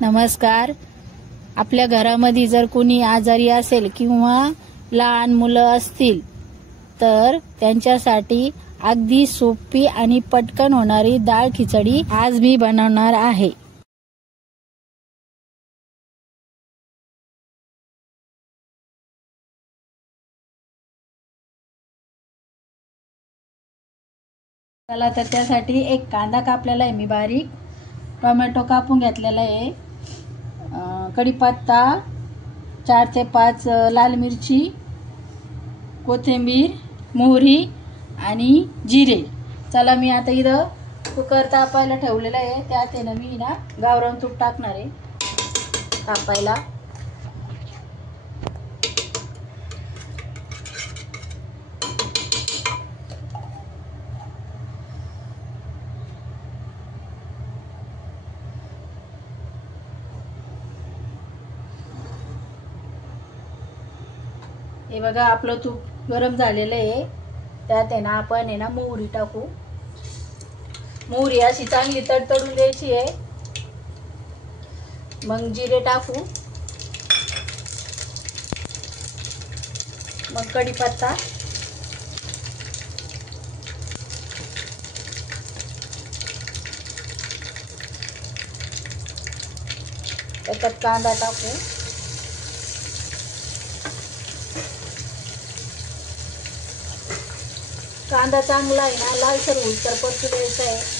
नमस्कार. आपल्या घरामध्ये जर कोणी आजारी असेल किंवा लहान मुलं असतील तर त्यांच्यासाठी अगदी सोपी आणि पटकन होणारी डाळ खिचडी आज मी बनवणार आहे. चला तर त्यासाठी एक कांदा कापलेला आहे मी बारीक, टोमॅटो कापून घेतलेला आहे, कढीपत्ता, 4 ते 5 लाल मिरची, कोथिंबीर, मोहरी आणि जिरे. चला मी आता इथं कुकर तापायला ठेवलेला आहे, त्यात आहे ना मी ना गावरान तूप टाकणार आहे तापायला. हे बघा आपलं तूप गरम झालेलं आहे, त्यात आहे ना आपण आहे ना मोहरी टाकू. मोहरी अशी चांगली तडतडून द्यायची आहे. मग जिरे टाकू, मग कढीपत्ता, त्याच्यात कांदा टाकू. कांदा चांगला आहे ना लालसर होईतर परतू द्यायचा आहे.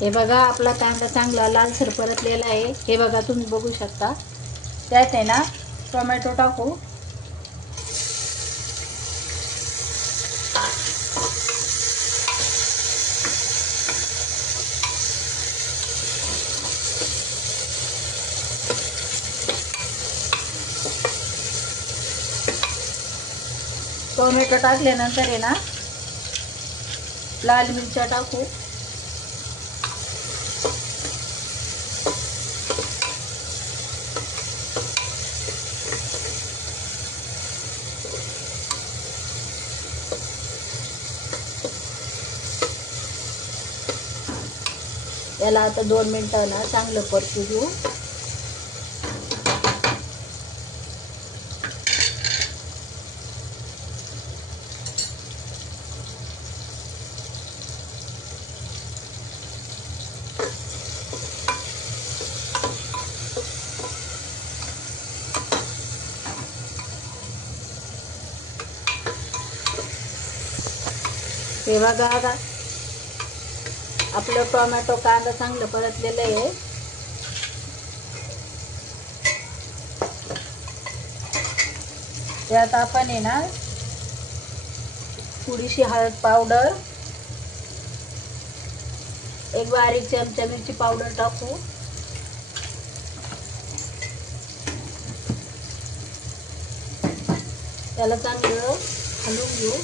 हे बघा आपला कांदा चांगला लालसर परतलेला आहे. हे बघा तुम्ही बघू शकता. त्यात आहे ना टोमॅटो टाकू. टोमॅटो टाकल्यानंतर आहे ना लाल मिरच्या टाकू. याला आता 2 मिनिटं ना चांगलं परतू देऊ. हे बघा आता आपलं टोमॅटो कांदा चांगलं परतलेलं आहे. त्यात आपण आहे ना थोडीशी हळद पावडर, एक बारीक चमचा मिरची पावडर टाकू. त्याला चांगलं हलवून घेऊ.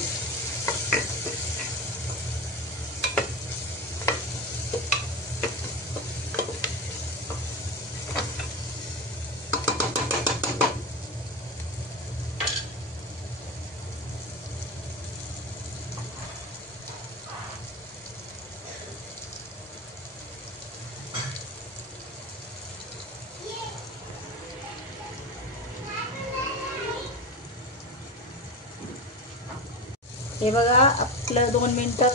हे बघा आपलं 2 मिनिटं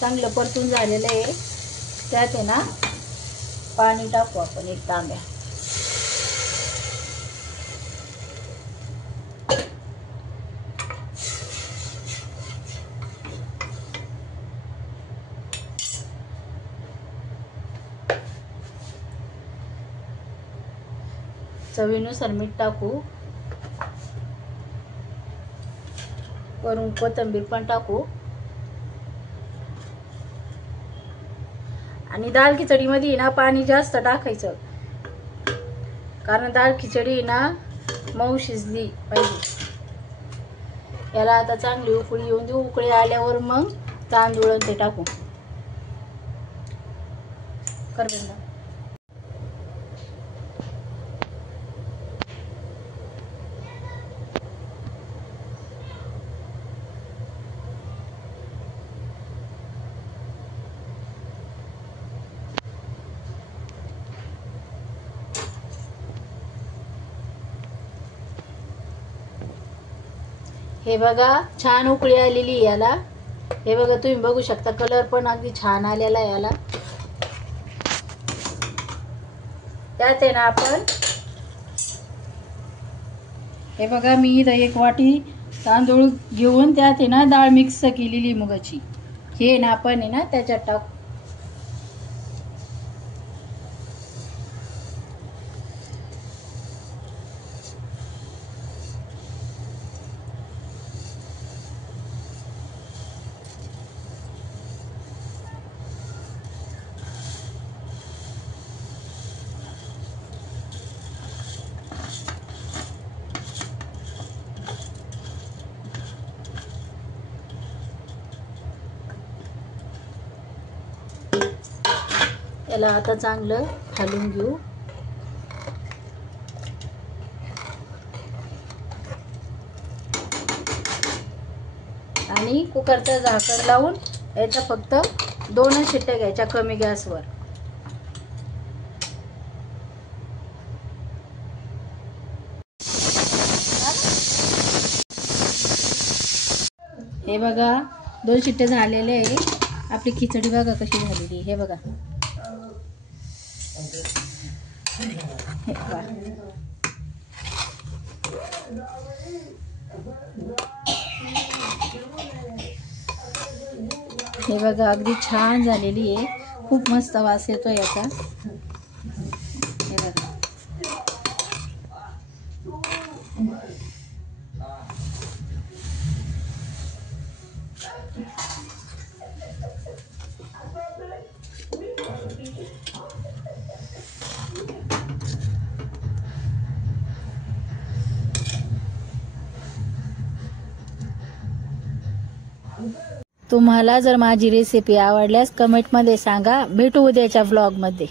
चांगलं परतून झालेलं आहे. त्यात आहे ना पाणी टाकू आपण 1 तांब्या. चवीनुसार मीठ टाकू. वरून कोथिंबीर पण टाकू. आणि दाल खिचडीमध्ये ना पाणी जास्त टाकायचं, कारण दाल खिचडी ना मऊ शिजली पाहिजे. याला आता चांगली उकळी येऊन देऊ. उकळी आल्यावर मग तांदूळ ते टाकू. कर बंद. हे बघा छान उकळी आलेली याला. हे बघा तुम्ही बघू शकता, कलर पण अगदी छान आलेला आहे याला. त्यात आहे ना आपण हे बघा, मी इथं 1 वाटी तांदूळ घेऊन त्यात आहे ना डाळ मिक्स केलेली मुगाची. हे ना आपण आहे ना त्याच्यात टाकू. याला आता चांगलं हलवून घेऊ. आणि कुकरचं झाकण लावून याच्या फक्त 2 शिट्ट्या घ्यायच्या कमी गॅसवर. हे बघा 2 शिट्टे झालेले आहे. आपली खिचडी बघा कशी झालेली. हे बघा, हे बघा अगदी छान झालेली आहे. खूप मस्त वास येतो याचा. हे बघा, तुम्हाला जर माझी रेसिपी आवडल्यास कमेंटमध्ये सांगा. भेटू उद्याच्या व्लॉगमध्ये.